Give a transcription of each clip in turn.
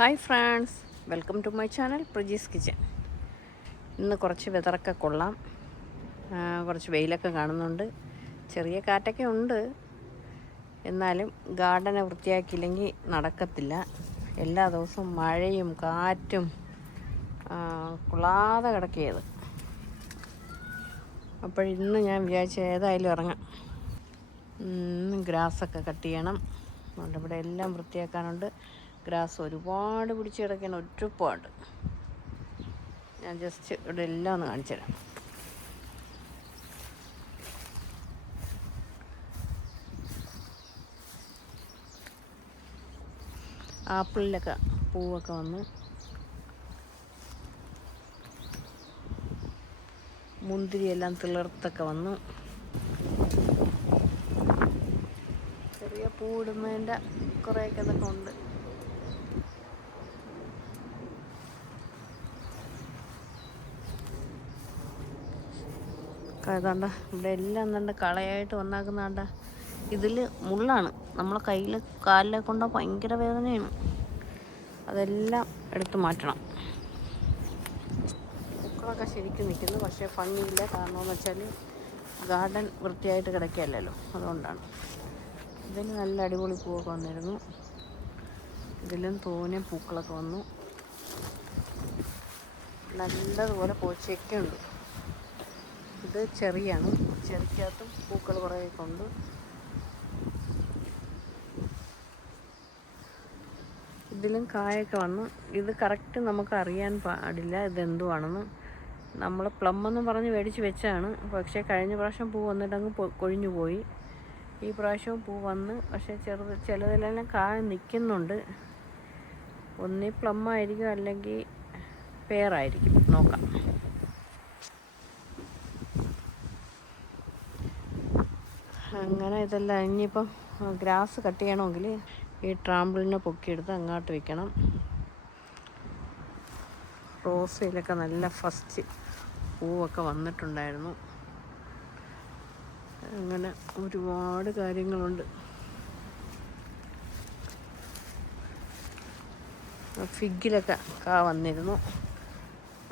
Hi friends, welcome to my channel Praji's kitchen. ഇന്ന് കുറച്ച് വെതറൊക്കെ കൊള്ളാം, കുറച്ച് വെയിലൊക്കെ കാണുന്നുണ്ട്, ചെറിയ കാറ്റൊക്കെ ഉണ്ട്. എന്നാലും ഗാർഡനെ വൃത്തിയാക്കിയില്ലെങ്കിൽ നടക്കത്തില്ല. എല്ലാ ദിവസവും മഴയും കാറ്റും കൊള്ളാതെ കിടക്കിയത്. അപ്പോഴിന്ന് ഞാൻ വിചാരിച്ച ഏതായാലും ഇറങ്ങാം. ഗ്രാസൊക്കെ കട്ട് ചെയ്യണം. ഇവിടെ എല്ലാം വൃത്തിയാക്കാനുണ്ട്. ഗ്രാസ് ഒരുപാട് പിടിച്ച് കിടക്കണം, ഒരുപാട്. ഞാൻ ജസ്റ്റ് ഇവിടെ എല്ലാം ഒന്ന് കാണിച്ചു തരാം. ആപ്പിളിലൊക്കെ പൂവൊക്കെ വന്നു, മുന്തിരിയെല്ലാം തിളർത്തൊക്കെ വന്നു. ചെറിയ പൂവിടുന്നതിൻ്റെ കുറേയൊക്കെ ഇതൊക്കെ ഉണ്ട്. ഏതാണ്ട ഇവിടെ എല്ലാം എന്താണ്ട് കളയായിട്ട് വന്നാക്കുന്നാണ്ട. ഇതിൽ മുള്ളാണ്, നമ്മളെ കയ്യിൽ കാലിലെ കൊണ്ട ഭയങ്കര വേദനയാണ്. അതെല്ലാം എടുത്ത് മാറ്റണം. പൂക്കളൊക്കെ ശരിക്കും നിൽക്കുന്നു, പക്ഷേ ഭംഗിയില്ല. കാരണമെന്ന് വെച്ചാൽ ഗാർഡൻ വൃത്തിയായിട്ട് കിടക്കുകയല്ലല്ലോ, അതുകൊണ്ടാണ്. ഇതിന് നല്ല അടിപൊളി പൂവൊക്കെ വന്നിരുന്നു. ഇതിലും തോനെ പൂക്കളൊക്കെ വന്നു. നല്ലതുപോലെ പോച്ചയൊക്കെ ഉണ്ട്. ഇത് ചെറിയാണ്, ചെറിക്കകത്തും പൂക്കൾ കുറേയൊക്കെ ഉണ്ട്. ഇതിലും കായൊക്കെ വന്നു. ഇത് കറക്റ്റ് നമുക്ക് അറിയാൻ പാടില്ല ഇതെന്തുവാണെന്ന്. നമ്മൾ പ്ലം എന്ന് പറഞ്ഞ് മേടിച്ച് വെച്ചാണ്. പക്ഷേ കഴിഞ്ഞ പ്രാവശ്യം പൂ വന്നിട്ടങ്ങ് കൊഴിഞ്ഞു പോയി. ഈ പ്രാവശ്യവും പൂ വന്ന്, പക്ഷേ ചിലതിലെല്ലാം കായ നിൽക്കുന്നുണ്ട്. ഒന്നീ പ്ലം ആയിരിക്കും, അല്ലെങ്കിൽ പേറായിരിക്കും. നോക്കാം. അങ്ങനെ ഇതെല്ലാം ഇനിയിപ്പം ഗ്രാസ് കട്ട് ചെയ്യണമെങ്കിൽ ഈ ട്രാമ്പിളിനെ പൊക്കിയെടുത്ത് അങ്ങോട്ട് വയ്ക്കണം. റോസയിലൊക്കെ നല്ല ഫസ്റ്റ് പൂവൊക്കെ വന്നിട്ടുണ്ടായിരുന്നു. അങ്ങനെ ഒരുപാട് കാര്യങ്ങളുണ്ട്. ഫിഗിലൊക്കെ വന്നിരുന്നു.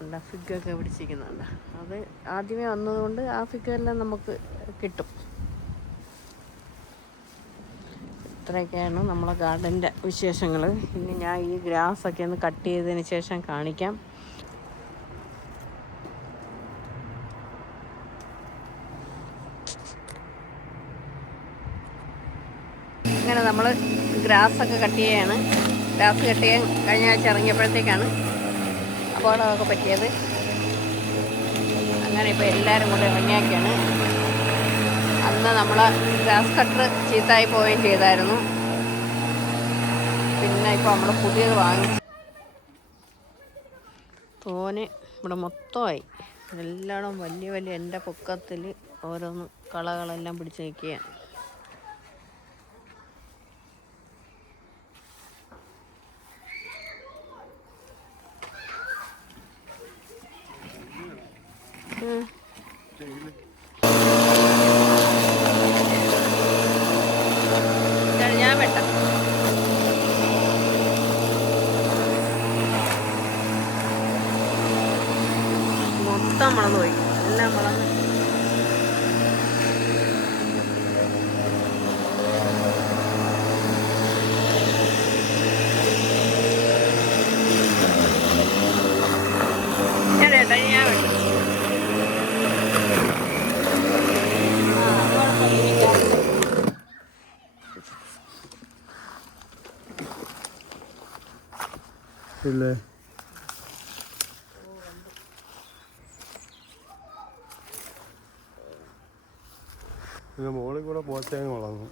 ഉണ്ട്, ഫിഗൊക്കെ പിടിച്ചിരിക്കുന്നുണ്ട്. അത് ആദ്യമേ വന്നതുകൊണ്ട് ആ ഫിഗെല്ലാം നമുക്ക് കിട്ടും. ഇത്രയൊക്കെയാണ് നമ്മളെ ഗാർഡൻ്റെ വിശേഷങ്ങൾ. ഇനി ഞാൻ ഈ ഗ്രാസൊക്കെ ഒന്ന് കട്ട് ചെയ്തതിന് ശേഷം കാണിക്കാം. ഇങ്ങനെ നമ്മൾ ഗ്രാസൊക്കെ കട്ട് ചെയ്യാണ്. ഗ്രാസ് കട്ട് ചെയ്യാൻ കഴിഞ്ഞ ആഴ്ച ഇറങ്ങിയപ്പോഴത്തേക്കാണ് അപകടമൊക്കെ പറ്റിയത്. അങ്ങനെ ഇപ്പോൾ എല്ലാവരും കൂടെ ഇറങ്ങിയൊക്കെയാണ്. അന്ന് നമ്മൾ ഗ്രാസ് കട്ടർ ചീത്തായി പോവുകയും ചെയ്തായിരുന്നു. പിന്നെ ഇപ്പോൾ നമ്മൾ പുതിയത് വാങ്ങിച്ചു. തോനെ ഇവിടെ മൊത്തമായി എല്ലായിടവും വലിയ വലിയ എൻ്റെ പൊക്കത്തിൽ ഓരോന്ന് കളകളെല്ലാം പിടിച്ച് നിൽക്കുകയാണ്. ഞാൻ വെട്ടാം. മൊത്തം വളർന്നു പോയി, എല്ലാം വളർന്ന്. ഞാൻ വെട്ടാം. ഇല്ലേ പിന്നെ മോളിൽ കൂടെ പോച്ചങ്ങ് വളർന്നു.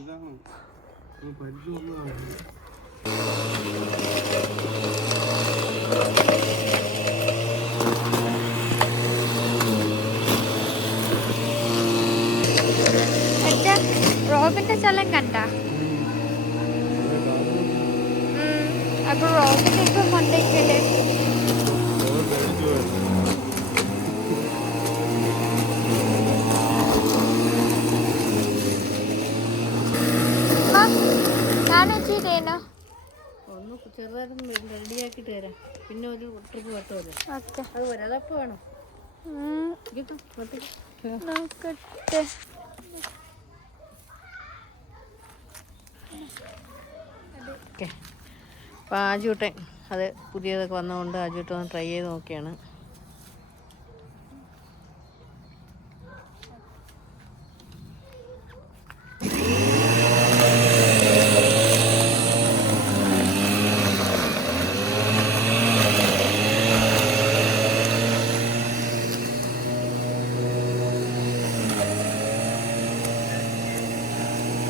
ഇതാണ് പരിചയം ഒന്നും റോബിന്റെ സ്ഥലം കണ്ട അപ്പൊ റോബിന്റെ ഇപ്പൊ കൊണ്ടേക്കല്ലേ ഒന്ന് ചെറുതായിട്ടൊന്ന് റെഡിയാക്കിയിട്ട് തരാം. പിന്നെ ഒരു ട്രിപ്പ് വെട്ടുമല്ലോ. ഓക്കെ അത് വരാം. അതപ്പോൾ വേണം നോക്കട്ടെ. ഓക്കെ. അപ്പോൾ ആജൂട്ടൻ അത് പുതിയതൊക്കെ വന്നതുകൊണ്ട് ആജൂട്ടൻ ഒന്ന് ട്രൈ ചെയ്ത് നോക്കിയാണ്.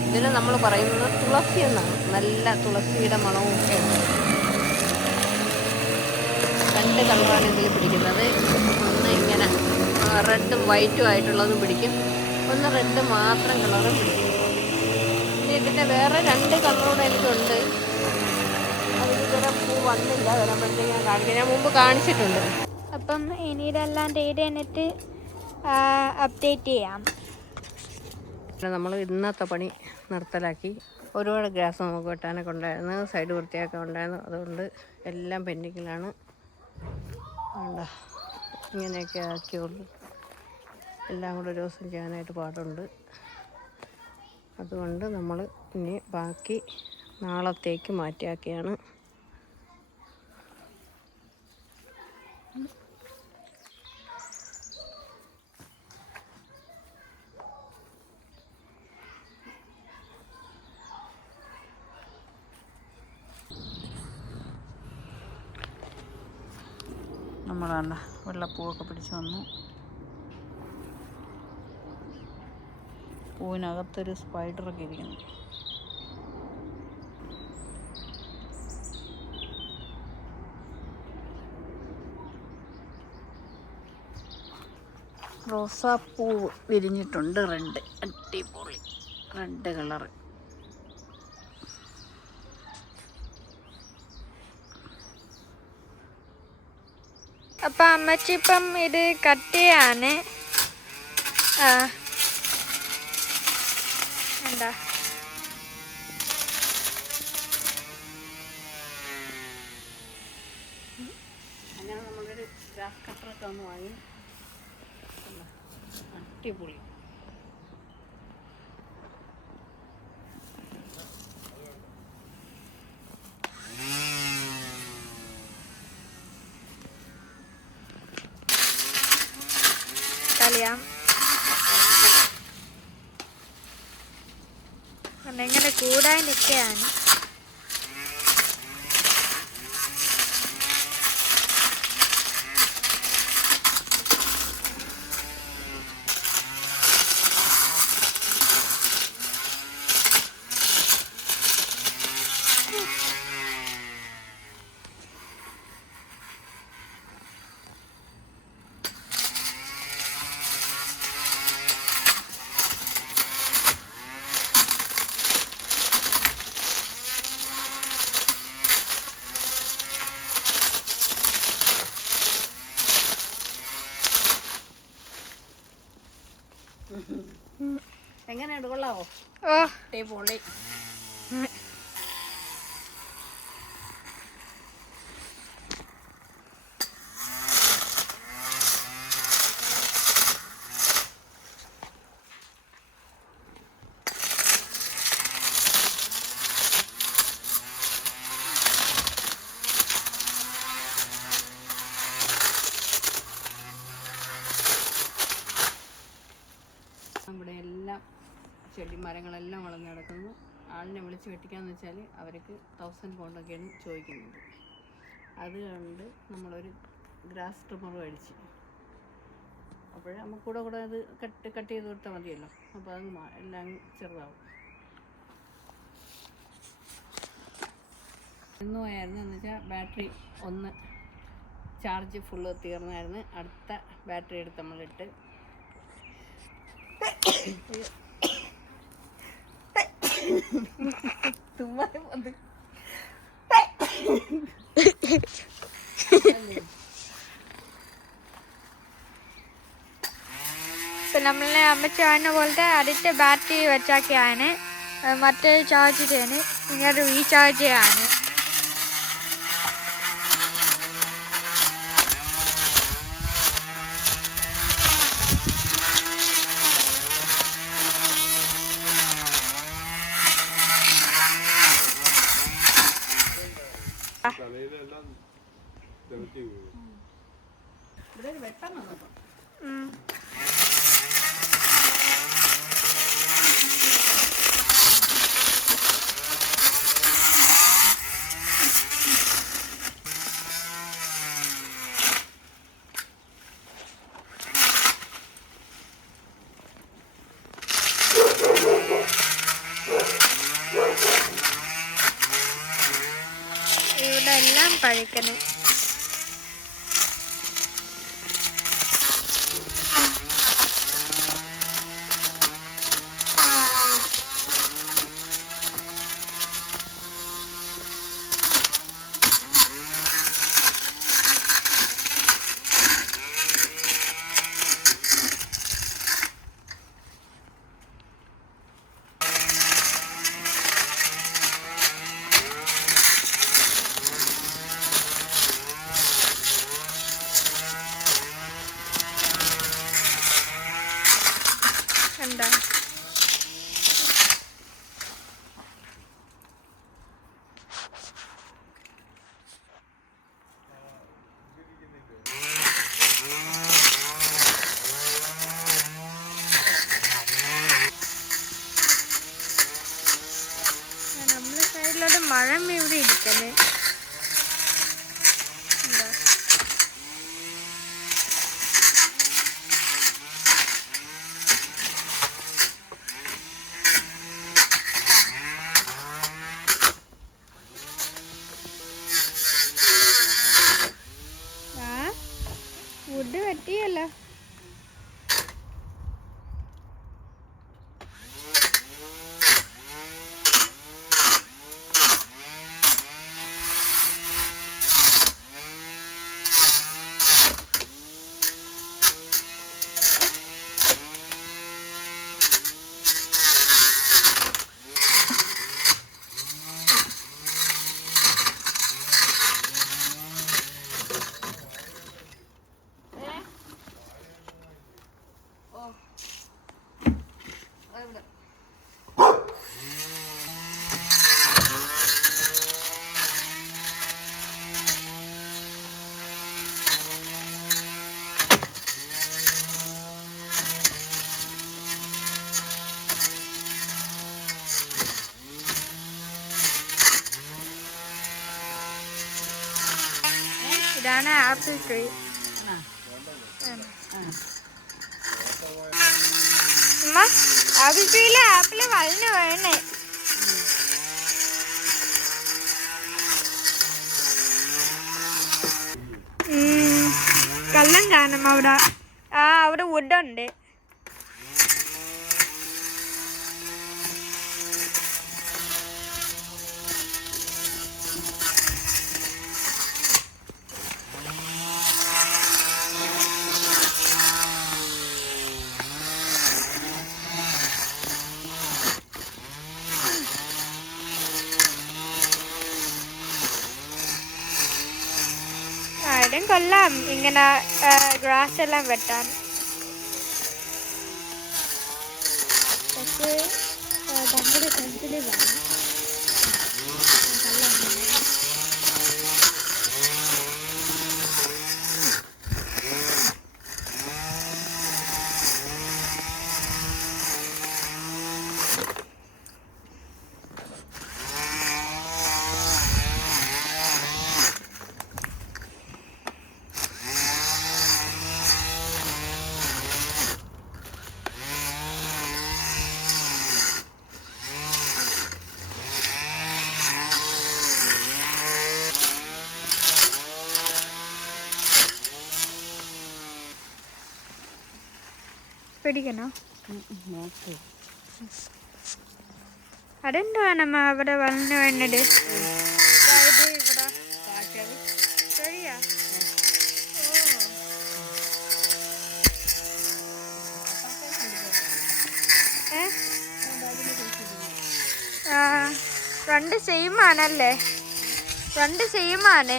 ഇതിന് നമ്മൾ പറയുന്നത് തുളസി എന്നാണ്. നല്ല തുളസിയുടെ മണവും ഒക്കെയാണ്. 2 കളറാണ് ഇതിൽ പിടിക്കുന്നത്. ഒന്ന് ഇങ്ങനെ റെഡും വൈറ്റും ആയിട്ടുള്ളതും പിടിക്കും, ഒന്ന് റെഡ് മാത്രം കളറും പിടിക്കും. ഇനി ഇതിൻ്റെ വേറെ 2 കളറൂടെ എനിക്കുണ്ട്. അതിലിതുവരെ പൂ വന്നില്ല. വരുമ്പോഴത്തേക്ക് ഞാൻ കാണിക്കാം. ഞാൻ മുമ്പ് കാണിച്ചിട്ടുണ്ട്. അപ്പം ഇനിയിതെല്ലാം ചെയ്ത് എന്നിട്ട് അപ്ഡേറ്റ് ചെയ്യാം. നമ്മൾ ഇന്നത്തെ പണി നിർത്തലാക്കി. ഒരുപാട് ഗ്യാസ് നമുക്ക് വെട്ടാനൊക്കെ ഉണ്ടായിരുന്നു, സൈഡ് വൃത്തിയാക്കാൻ ഉണ്ടായിരുന്നു. അതുകൊണ്ട് എല്ലാം പെൻഡിങ്ങിലാണ്. വേണ്ട ഇങ്ങനെയൊക്കെ ആക്കിയുള്ളൂ. എല്ലാം കൂടെ ഒരു ദിവസം ചെയ്യാനായിട്ട് പാടുണ്ട്. അതുകൊണ്ട് നമ്മൾ ഇനി ബാക്കി നാളത്തേക്ക് മാറ്റിയാക്കിയാണ്. നമ്മളാണ്ട വെള്ളപ്പൂവൊക്കെ പിടിച്ച് വന്നു. പൂവിനകത്തൊരു സ്പൈഡറൊക്കെ ഇരിക്കുന്നു. റോസാപ്പൂ വിരിഞ്ഞിട്ടുണ്ട്. റെഡ്, അടിപൊളി റെഡ് കളറ്. അപ്പം അമ്മച്ചി ഇപ്പം ഇത് കട്ട് ചെയ്യാണ്. എന്താ അങ്ങനെ നമ്മളൊരു ഗ്രാസ് കട്ടറൊക്കെ ഒന്ന് വാങ്ങി. അടിപൊളി. കളിയാം എങ്ങനെ കൂടാൻ നിൽക്കുകയാണ്. എങ്ങനെയുണ്ട്? കൊള്ളാവോ? ഓ അടിപൊളി. നമ്മുടെ എല്ലാം ചെടി മരങ്ങളെല്ലാം വളർന്നു കിടക്കുന്നു. ആളിനെ വിളിച്ച് വെട്ടിക്കാന്ന് വെച്ചാൽ അവർക്ക് 1000 പൗണ്ടൊക്കെയാണ് ചോദിക്കുന്നത്. അതുകൊണ്ട് നമ്മളൊരു ഗ്രാസ് ട്രിമ്മർ മേടിച്ച്, അപ്പോൾ നമുക്ക് കൂടെ അത് കട്ട് ചെയ്ത് കൊടുത്താൽ മതിയല്ലോ. അപ്പോൾ അത് എല്ലാം ചെറുതാവും. ഇന്ന് പോയായിരുന്നു എന്ന് വെച്ചാൽ ബാറ്ററി ഒന്ന് ചാർജ് ഫുള്ള് തീർന്നായിരുന്നു. അടുത്ത ബാറ്ററി എടുത്ത് നമ്മളിട്ട് ഇപ്പം നമ്മൾ അമ്മച്ചി പറഞ്ഞ പോലത്തെ അടുത്ത ബാറ്ററി വെച്ചാക്കിയാണ് മറ്റേ ചാർജ് ചെയ്യാന് ഇങ്ങനെ റീചാർജ് ചെയ്യാണ്. തലയിലെല്ലാം തെളിച്ച് വീഴും. ഇവിടെ ഒരു വെട്ടം വന്നപ്പോൾ ഇവിടെ എല്ലാം പഴിക്കണേ. എന്താ നമ്മളെ സൈഡിലോട്ട് മഴ ഇവിടെ ഇരിക്കണേ. എന്താ വുഡ് വെട്ടിയല്ലോ. ഇതാണ് ആപ്പിൾ ട്രീ. അമ്മ ആപ്പിൾ ട്രീയിലെ ആപ്പിള് വളഞ്ഞു വേണേ. കള്ളം കാണും അവിടെ. അവിടെ വുഡുണ്ട്. ആരും കൊല്ലാം ഇങ്ങനെ ഗ്രാസ് എല്ലാം വെട്ടാൻ. പക്ഷേ ഭയങ്കര സെൻസിറ്റീവാണ്. പിടിക്കണോ? നോക്ക്. അതെന്തുവാ നമ്മ അവിടെ വളർന്നു വേണ്ടത്? അതായത് ഇവിടെ കാക്കൽ ശരിയാ. രണ്ട് സെയിം ആണല്ലേ? രണ്ട് സെയിം ആണ്.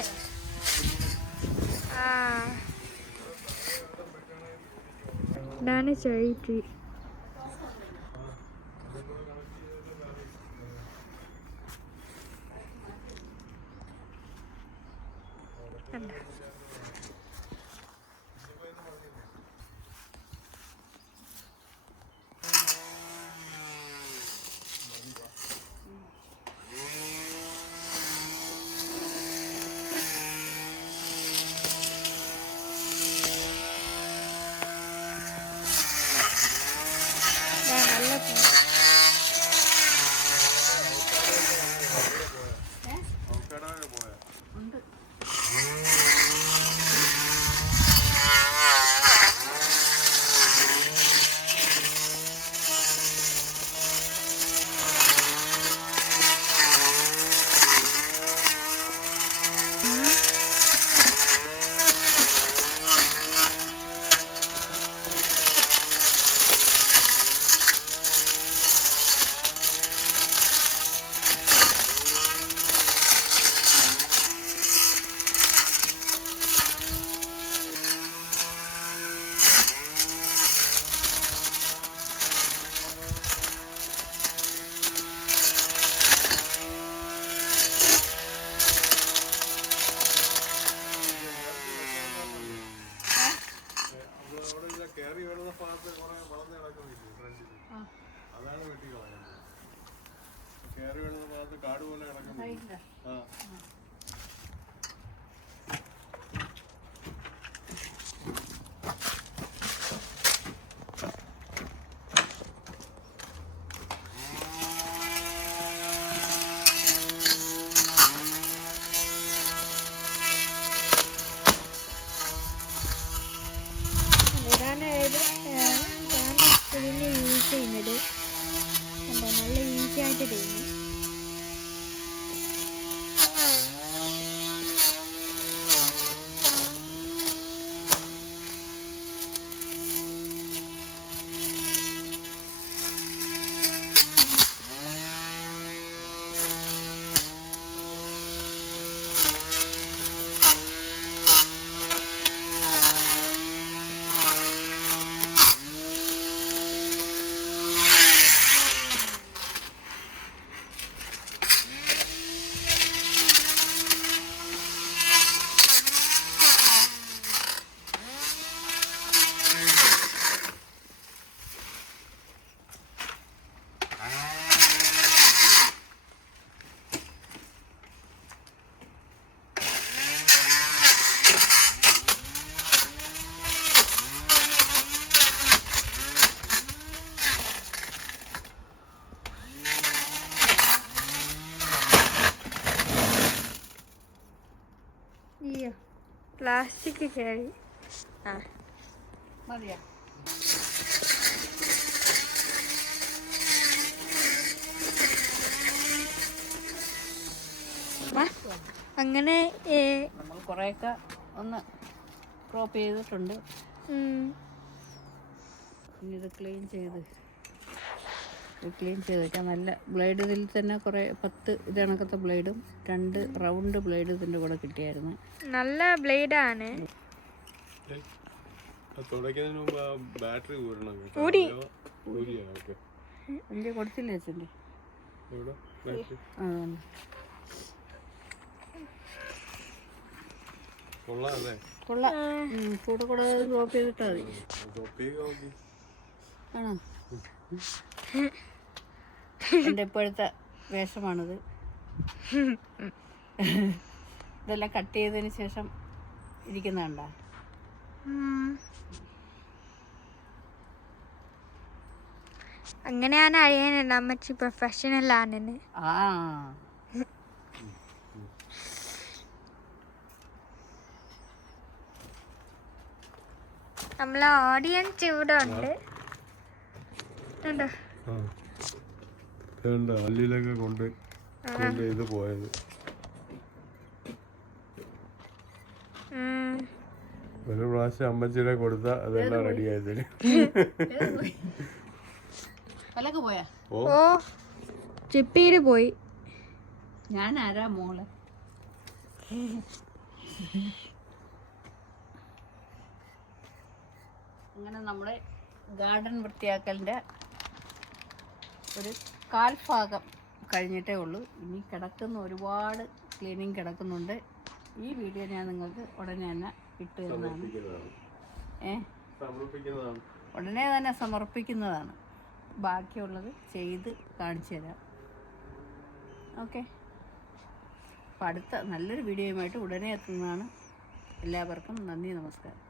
ഇതാണ് ചെറി ട്രീ. നല്ല പൂ. ഉണ്ട്. കയറി വരുന്ന ഭാഗത്ത് കുറെ വളർന്ന് കിടക്കുന്നില്ലേ ഫ്രണ്ടിൽ, അതാണ് വെട്ടി കളയുന്നത്. കയറി വരുന്ന ഭാഗത്ത് കാട് പോലെ കിടക്കുന്നില്ല. ആ ഇതിന് യൂസ് ചെയ്യുന്നത് എന്താ നല്ല ഈസി ആയിട്ട് തോന്നി. പ്ലാസ്റ്റിക് കയറി. മതിയാ. അങ്ങനെ നമ്മൾ കുറേയൊക്കെ ഒന്ന് ക്രോപ്പ് ചെയ്തിട്ടുണ്ട്. ഇനി ഇത് ക്ലീൻ ചെയ്ത് വെക്കാം. നല്ല ബ്ലേഡ് ഇതിൽ തന്നെ കുറേ 10 ഇത് കണക്കത്തെ ബ്ലേഡും 2 റൗണ്ട് ബ്ലേഡ് ഇതിൻ്റെ കൂടെ കിട്ടിയായിരുന്നു. നല്ല ബ്ലേഡാണ്. തുടയ്ക്കുന്നതിന് മുമ്പ് ആ ബാറ്ററി ഊരണം. എൻ്റെ കൊടുത്തില്ലേ അച്ഛൻ്റെ? കൊള്ളാം. കൂടെ കൂടെ ക്രോപ്പ് ചെയ്തിട്ടാ മതി. ആണോ? എൻ്റെ ഇപ്പോഴത്തെ വേഷമാണിത്. ഇതെല്ലാം കട്ട് ചെയ്തതിന് ശേഷം ഇരിക്കുന്നുണ്ടോ? അങ്ങനെയാണ് അറിയാനുണ്ട് അമ്മച്ചി പ്രൊഫഷണൽ ആണെന്ന്. നമ്മളെ ഓഡിയൻസ് ഇവിടെ ഉണ്ട്. കണ്ടോ? ആ ഇതുണ്ട് അല്ലിലൊക്കെ കൊണ്ട് ഇത് പോയത്. ഒരു പ്രാവശ്യം അമ്മച്ചിയുടെ കൊടുത്താൽ അതെല്ലാം റെഡിയായി തരും. പലക്ക് പോയാ ഓ ഓ ചിപ്പിയില് പോയി. ഞാൻ ആരാ മോള്? അങ്ങനെ നമ്മുടെ ഗാർഡൻ വൃത്തിയാക്കലിൻ്റെ ഒരു കാൽഭാഗം കഴിഞ്ഞിട്ടേ ഉള്ളൂ. ഇനി കിടക്കുന്ന ഒരുപാട് ക്ലീനിങ് കിടക്കുന്നുണ്ട്. ഈ വീഡിയോ ഞാൻ നിങ്ങൾക്ക് ഉടനെ തന്നെ ഇട്ട് തരുന്നതാണ്. ഉടനെ തന്നെ സമർപ്പിക്കുന്നതാണ്. ബാക്കിയുള്ളത് ചെയ്ത് കാണിച്ചു തരാം. ഓക്കെ, അപ്പോൾ അടുത്ത നല്ലൊരു വീഡിയോയുമായിട്ട് ഉടനെ എത്തുന്നതാണ്. എല്ലാവർക്കും നന്ദി, നമസ്കാരം.